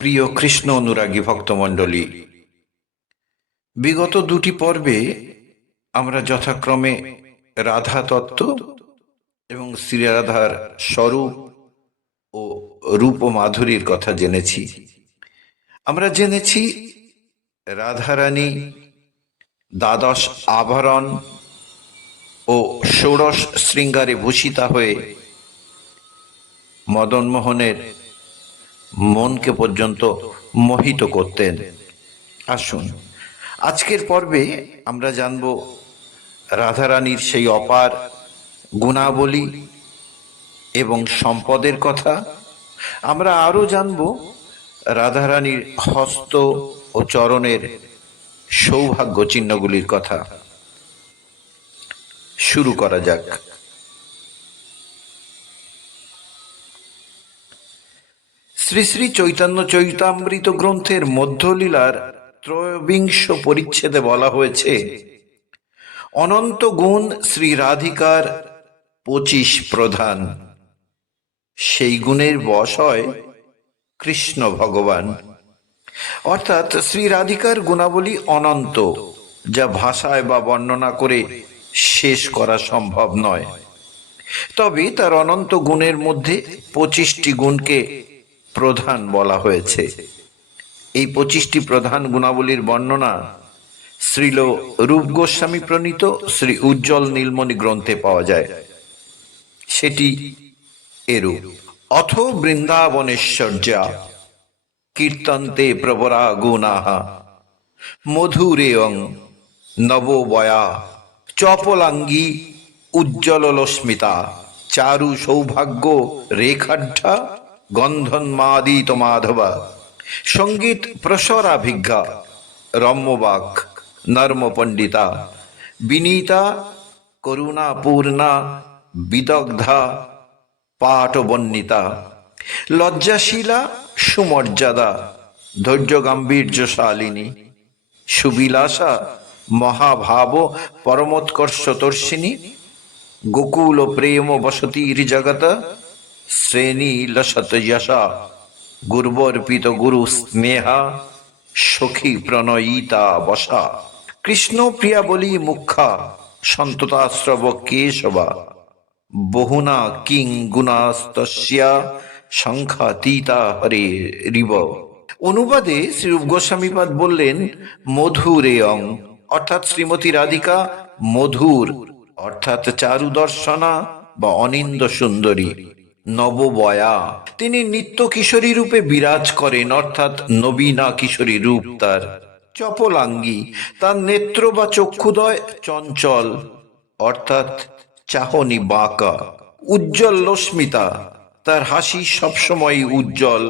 প্রিয় কৃষ্ণ অনুরাগী ভক্তমণ্ডলী, বিগত দুটি পর্বে আমরা যথাক্রমে রাধা তত্ত্ব এবং শ্রীরাধার স্বরূপ ও রূপ ও মাধুরীর কথা জেনেছি। আমরা জেনেছি রাধারানী দ্বাদশ আভরণ ও ষোড়শ শৃঙ্গারে ভূষিতা হয়ে মদনমোহনের মনকে পর্যন্ত মোহিত করতেন। আসুন, আজকের পর্বে আমরা জানব রাধারানীর সেই অপার গুণাবলী এবং সম্পদের কথা। আমরা আরও জানব রাধারানীর হস্ত ও চরণের সৌভাগ্য চিহ্নগুলির কথা। শুরু করা যাক। শ্রী শ্রী চৈতন্য চরিতামৃত গ্রন্থের মধ্যলীলার ত্রয়োবিংশ পরিচ্ছেদে বলা হয়েছে, অনন্ত গুণ শ্রী রাধিকার 25 প্রধান, সেই গুণের বশ হয় কৃষ্ণ ভগবান। অর্থাৎ শ্রী রাধিকার গুণাবলী অনন্ত, যা ভাষায় বা বর্ণনা করে শেষ করা সম্ভব নয়। তবে তার অনন্ত গুণের মধ্যে 25টি গুণকে প্রধান বলা হয়েছে। এই 25টি প্রধান গুণাবলীর বর্ণনা শ্রীল রূপ গোস্বামী প্রণীত শ্রী উজ্জ্বল নীলমণি গ্রন্থে পাওয়া যায়। সেটি এরূপ: অথ বৃন্দাবনেশ্বর্যা কীর্তন্তে প্রবরা গুণাঃ মধুরেয়ং নববয়া চপলাঙ্গী উজ্জ্বলস্মিতা চারু সৌভাগ্য রেখাঢ্যা গন্ধন্মাদিত মাধবা সঙ্গীত প্রসরাভিজ্ঞা রম্যবাক নর্ম পণ্ডিতা বিনীতা করুণাপূর্ণা বিদগ্ধা পাটবর্ণিতা লজ্জাশীলা সুমর্যাদা ধৈর্য গাম্ভীর্যশালিনী সুবিলাসা মহাভাব পরমোৎকর্ষতর্ষিণী গোকুল প্রেম বসতির জগত শ্রেণী লসত যশা গুর্বর্পিত গুরু স্নেহা সখী প্রণয়িতা বসা কৃষ্ণ প্রিয়া বলি মুখ্যা সন্ততাশ্রব কেশবা বহুনা কিং গুণাস্তস্যা সংখ্যাতীতা হরে রিব। অনুবাদে শ্রী রূপ গোস্বামীপাদ বললেন, মধুরেয়ং অর্থাৎ শ্রীমতী রাধিকা মধুর অর্থাৎ চারু দর্শনা বা অনিন্দ সুন্দরী। নববয়া তিনি নিত্য কিশোরী রূপে বিরাজ করেন, অর্থাৎ নবীনা কিশোরী রূপ তার। চপলাঙ্গী তার নেত্র বা চক্ষুদয় চঞ্চল অর্থাৎ চাহনি বাঁকা। উজ্জ্বল লস্মিতা তার হাসি সবসময় উজ্জ্বল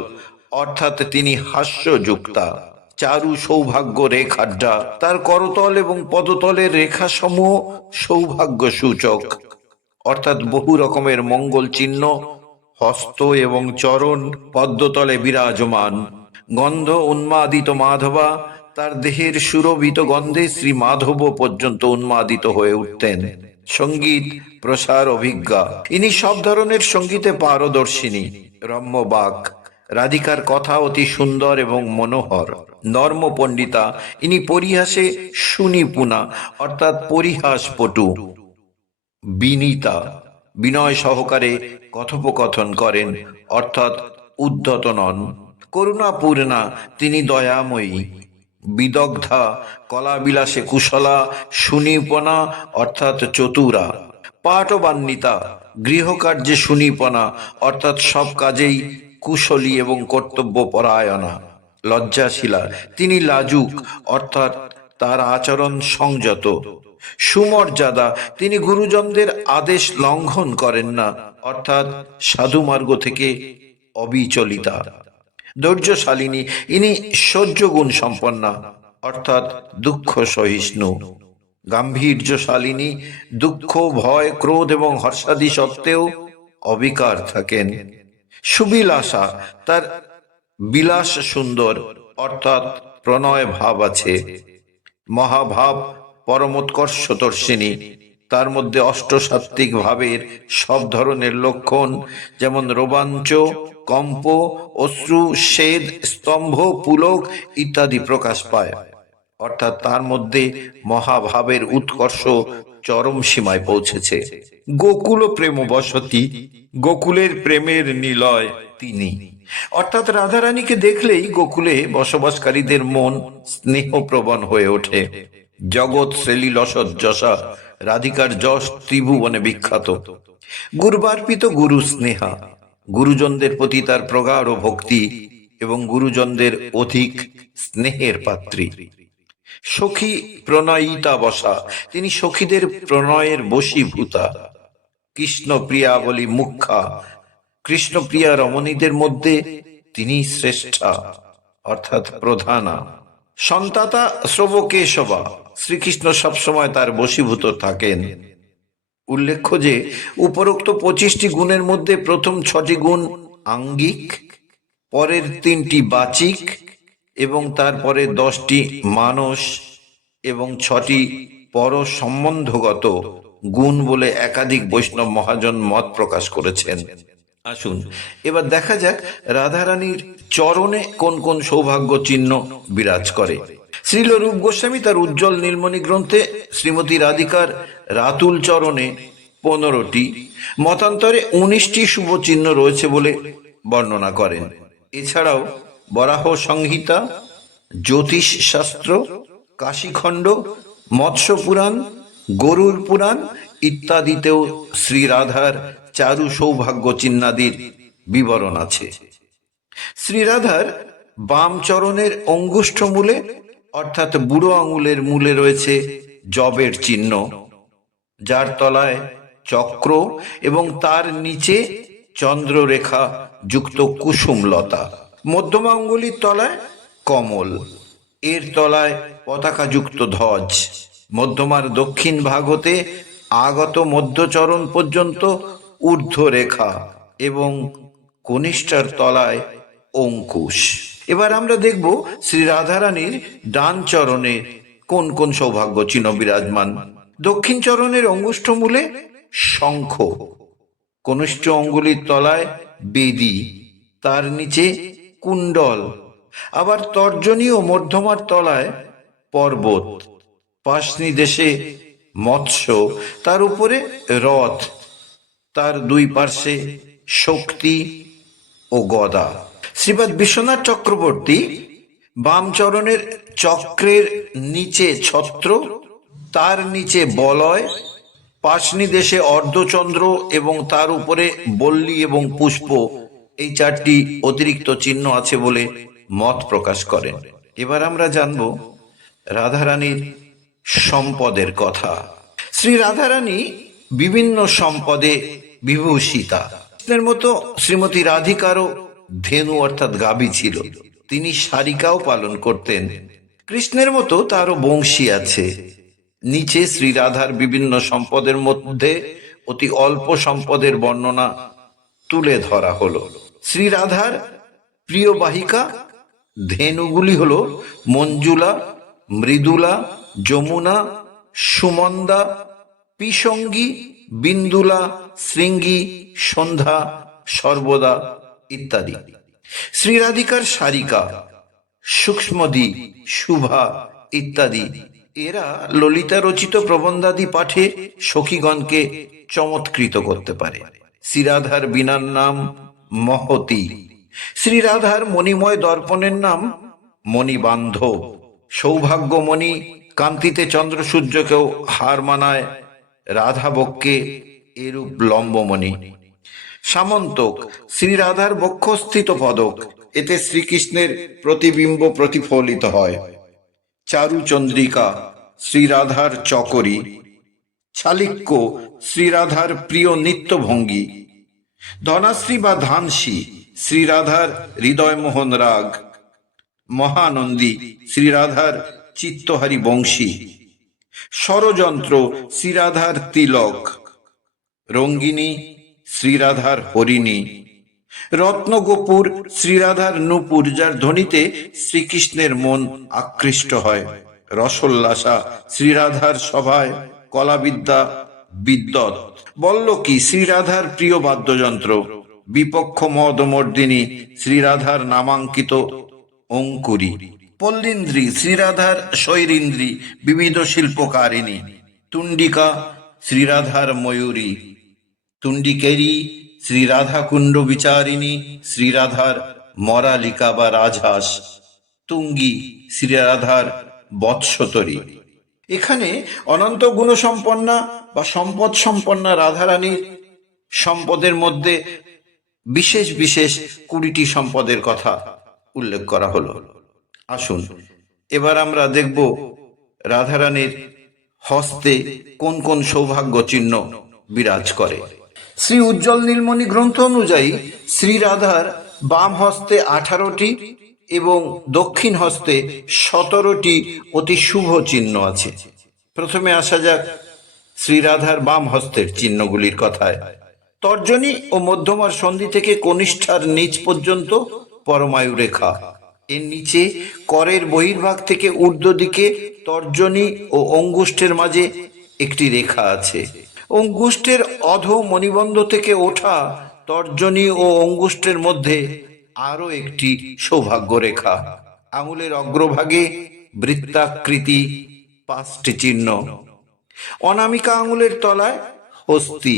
অর্থাৎ তিনি হাস্যযুক্তা। চারু সৌভাগ্য রেখাঢ্যা তার করতল এবং পদতলের রেখাসমূহ সৌভাগ্য সূচক অর্থাৎ বহু রকমের মঙ্গল চিহ্ন হস্ত এবং চরণ পদ্মতলে বিরাজমান। গন্ধ উন্মাদিত মাধবা তার দেহের সুরভিত গন্ধে শ্রী মাধব পর্যন্ত উন্মাদিত হয়ে উঠতেন। সঙ্গীত প্রসার অভিজ্ঞা ইনি সব ধরনের সঙ্গীতে পারদর্শিনী। রম্যবাক রাধিকার কথা অতি সুন্দর এবং মনোহর। নর্ম পণ্ডিতা ইনি পরিহাসে সুনিপুণা অর্থাৎ পরিহাস পটু। বিনীতা বিনয় সহকারে কথোপকথন করেন অর্থাৎ উদ্ধত নন। করুণাপূর্ণা তিনি দয়াময়ী। বিদগ্ধা কলাবিলাসে কুশলা সুনিপনা অর্থাৎ চতুরা। পাটবান্বিতা গৃহকার্যে সুনিপনা অর্থাৎ সব কাজেই কুশলী এবং কর্তব্য পরায়ণা। লজ্জাশীলা তিনি লাজুক অর্থাৎ তার আচরণ সংযত। সুমর্যাদা তিনি গুরুজনদের আদেশ লঙ্ঘন করেন না অর্থাৎ সাধুমার্গ থেকে অবিচলিতা। ধৈর্যশালিনী ইনি সহ্য গুণ সম্পন্না অর্থাৎ দুঃখ সহিষ্ণু। গাম্ভীর্যশালিনী দুঃখ ভয় ক্রোধ এবং হর্ষাদি সত্ত্বেও অবিকার থাকেন। সুবিলাসা তার বিলাস সুন্দর অর্থাৎ প্রণয় ভাব আছে। মহাভাব পরমোৎকর্ষতর্ষিনী তার মধ্যে অষ্টসাত্ত্বিক ভাবের সব ধরনের লক্ষণ, যেমন রোমাঞ্চ, কম্প, অশ্রু, স্বেদ, স্তম্ভ, পুলক ইত্যাদি প্রকাশ পায়। অর্থাৎ তার মধ্যে মহাভাবের উৎকর্ষ চরম সীমায় পৌঁছেছে। গোকুল প্রেম বসতি, গোকুলের প্রেমের নিলয় তিনি। অর্থাৎ রাধারানীকে দেখলেই গোকুলে বসবাসকারীদের মন স্নেহপ্রবণ হয়ে ওঠে। জগৎ শ্রেলীলসজ্জসা, রাধিকার যশ ত্রিভুবনে বিখ্যাত। গুরুবার্পিত গুরু স্নেহা, গুরুজনদের প্রতি তার প্রগাঢ় ভক্তি এবং গুরুজনদের অধিক স্নেহের পাত্রী। সখী প্রণয়িতা বসা, তিনি সখীদের প্রণয়ের বশীভূতা। কৃষ্ণ প্রিয়া বলি মুখ্যা, কৃষ্ণপ্রিয়া রমণীদের মধ্যে তিনি শ্রেষ্ঠা, অর্থাৎ প্রধানা। সন্তাতা শ্রবকেশবা, শ্রীকৃষ্ণ সবসময় তার বশীভূত থাকেন। উল্লেখ্য যে উপরোক্ত 25টি গুণের মধ্যে প্রথম 6টি গুণ আঙ্গিক, পরের 3টি বাচিক এবং তারপরে 10টি মানস এবং 6টি পর সম্বন্ধগত গুণ বলে একাধিক বৈষ্ণব মহাজন মত প্রকাশ করেছেন। আসুন এবার দেখা যাক রাধারানীর চরণে কোন কোন সৌভাগ্য চিহ্ন বিরাজ করে। শ্রীল রূপ গোস্বামী তার উজ্জ্বল নীলমণি গ্রন্থে শ্রীমতী রাধিকার রাতুল চরণে 15টি, মতান্তরে 19টি শুভ চিহ্ন রয়েছে বলে বর্ণনা করেন। এছাড়াও বরাহ সংহিতা, জ্যোতিষ শাস্ত্র, কাশীখণ্ড, মৎস্য পুরাণ, গরুর পুরাণ ইত্যাদিতেও শ্রীরাধার চারু সৌভাগ্য চিহ্নাদির বিবরণ আছে। শ্রীরাধার বাম চরণের অঙ্গুষ্ঠ মূলে অর্থাৎ বুড়ো আঙুলের মূলে রয়েছে জবের চিহ্ন, যার তলায় চক্র এবং তার নিচে চন্দ্ররেখা যুক্ত কুসুমলতা। মধ্যমা আঙ্গুলির তলায় কমল, এর তলায় পতাকা যুক্ত ধ্বজ। মধ্যমার দক্ষিণ ভাগ হতে আগত মধ্যচরণ পর্যন্ত ঊর্ধ্বরেখা এবং কনিষ্ঠার তলায় অঙ্কুশ। এবার আমরা দেখব শ্রী রাধারানীর ডান চরণে কোন কোন সৌভাগ্য চিহ্ন বিরাজমান। দক্ষিণ চরণের অঙ্গুষ্ঠ মূলে শঙ্খ, কনিষ্ঠ অঙ্গুলির তলায় বেদী, তার নিচে কুণ্ডল, আবার তর্জনী ও মধ্যমার তলায় পর্বত, পাশনি দেশে মৎস্য, তার উপরে রথ, তার দুই পার্শ্বে শক্তি ও গদা। শ্রীপাদ বিশ্বনাথ চক্রবর্তী বাম চরণের চক্রের নিচে ছত্র, তার নিচে বলয়, পাশনি দেশে অর্ধচন্দ্র এবং তার উপরে বল্লী এবং পুষ্প, এই 4টি অতিরিক্ত চিহ্ন আছে বলে মত প্রকাশ করেন। এবার আমরা জানব রাধারানীর সম্পদের কথা। শ্রী রাধারানী বিভিন্ন সম্পদে বিভূষিতা। কৃষ্ণের মতো শ্রীমতী রাধিকারও ধেনু অর্থাৎ গাভী ছিল, তিনি সারিকাও পালন করতেন। কৃষ্ণের মতো তারও বংশী আছে। নিচে শ্রীরাধার বিভিন্ন সম্পদের মধ্যে অতি অল্প সম্পদের বর্ণনা তুলে ধরা হলো। শ্রীরাধার প্রিয় বাহিকা ধেনুগুলি হলো মঞ্জুলা, মৃদুলা, যমুনা, সুমন্দা, পিসঙ্গী, বিন্দুলা, শৃঙ্গী, সন্ধ্যা, সর্বদা ইত্যাদি। শ্রীরাধিকার সারিকা সূক্ষ্মদী, শুভা ইত্যাদি। এরা ললিতা রচিত প্রবন্ধাদি পাঠে সখীগণকে চমৎকৃত করতে পারে। শ্রীরাধার বীণার নাম মহতী। শ্রীরাধার মণিময় দর্পণের নাম মণিবান্ধব। সৌভাগ্যমণি কান্তিতে চন্দ্র সূর্যকেও হার মানায় রাধা বক্ষে এরূপ লম্বমণি। সামন্তক শ্রীরাধার বক্ষস্থিত পদক, এতে শ্রীকৃষ্ণের প্রতিবিম্ব প্রতিফলিত হয়। চারুচন্দ্রিকা শ্রীরাধার চকরি। চালিক্য শ্রীরাধার প্রিয় নিত্যভঙ্গী। ধনাশ্রী বা ধানসী শ্রীরাধার হৃদয়মোহন রাগ। মহানন্দী শ্রীরাধার চিত্তহারী বংশী। ষড়যন্ত্র শ্রীরাধার তিলক। রঙ্গিনী শ্রীরাধার হরিণী। রত্নগোপুর শ্রীরাধার নূপুর, যার ধ্বনিতে শ্রীকৃষ্ণের মন আকৃষ্ট হয়। রসোল্লাসা শ্রীরাধার সভায় কলাবিদ্যা বিদ্যৎ। বল্লকী শ্রীরাধার প্রিয় বাদ্যযন্ত্র, বিপক্ষ মদমর্দিনী শ্রীরাধার নামাঙ্কিত অঙ্কুরী, পল্লীন্দ্রী শ্রীরাধার শৈরিন্দ্রী বিবিধ শিল্পকারিণী, তুণ্ডিকা শ্রীরাধার ময়ূরী, তুণ্ডিকেরী শ্রীরাধাকুণ্ড বিচারিণী শ্রীরাধার মরালিকা বা রাজহাঁস, তুঙ্গী শ্রীরাধার বৎসতরী। এখানে অনন্ত গুণসম্পন্না বা সম্পদ সম্পন্না রাধারানীর সম্পদের মধ্যে বিশেষ বিশেষ 20টি সম্পদের কথা উল্লেখ করা হলো। আসুন এবার আমরা দেখব রাধারানীর হস্তে কোন কোন সৌভাগ্য চিহ্ন বিরাজ করে। শ্রী উজ্জ্বল নীলমণি গ্রন্থ অনুযায়ী শ্রীরাধার বাম হস্তে 18টি এবং দক্ষিণ হস্তে 17টি অতি শুভ চিহ্ন আছে। প্রথমে আসা যাক শ্রীরাধার বাম হস্তের চিহ্নগুলির কথায়। তর্জনী ও মধ্যমার সন্ধি থেকে কনিষ্ঠার নিচ পর্যন্ত পরমায়ু রেখা, এর নিচে করের বহির্ভাগ থেকে ঊর্ধ্ব দিকে তর্জনী ও অঙ্গুষ্ঠের মাঝে একটি রেখা আছে। অঙ্গুষ্ঠের অধ মণিবন্ধ থেকে ওঠা তর্জনী ও অঙ্গুষ্ঠের মধ্যে আরো একটি সৌভাগ্য রেখা। আঙুলের অগ্রভাগে বৃত্তাকৃতি 5টি চিহ্ন। অনামিকা আঙুলের তলায় হস্তি,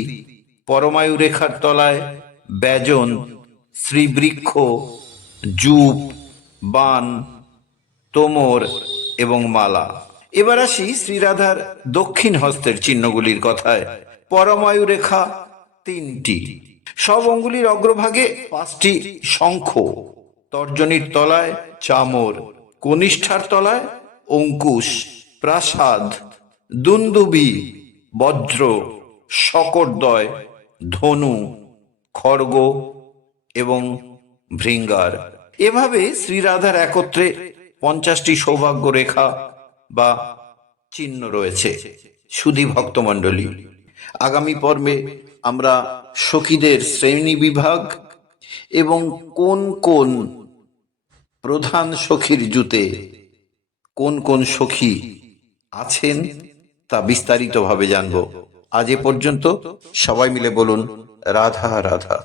পরমায়ু রেখার তলায় ব্যজন, শ্রীবৃক্ষ, জুপ, বান, তোমর এবং মালা। এবার আসি শ্রীরাধার দক্ষিণ হস্তের চিহ্নগুলির কথায়। পরমায়ু রেখা 3টি, সব অঙ্গুলির অগ্রভাগে 5টি শঙ্খ, তর্জনীর তলায় চামর, কনিষ্ঠার তলায় অঙ্কুশ, প্রাসাদ, দুন্দুবি, বজ্র, শকটদ্বয়, ধনু, খড়গ এবং ভৃঙ্গার। এভাবে শ্রীরাধার একত্রে 50টি সৌভাগ্য রেখা বা চিহ্ন রয়েছে। সুধী ভক্তমণ্ডলী, আগামী পর্বে আমরা সখীদের শ্রেণী বিভাগ এবং কোন কোন প্রধান সখীর জুতে কোন কোন সখী আছেন তা বিস্তারিতভাবে জানব। আজ এ পর্যন্ত। সবাই মিলে বলুন রাধা রাধা।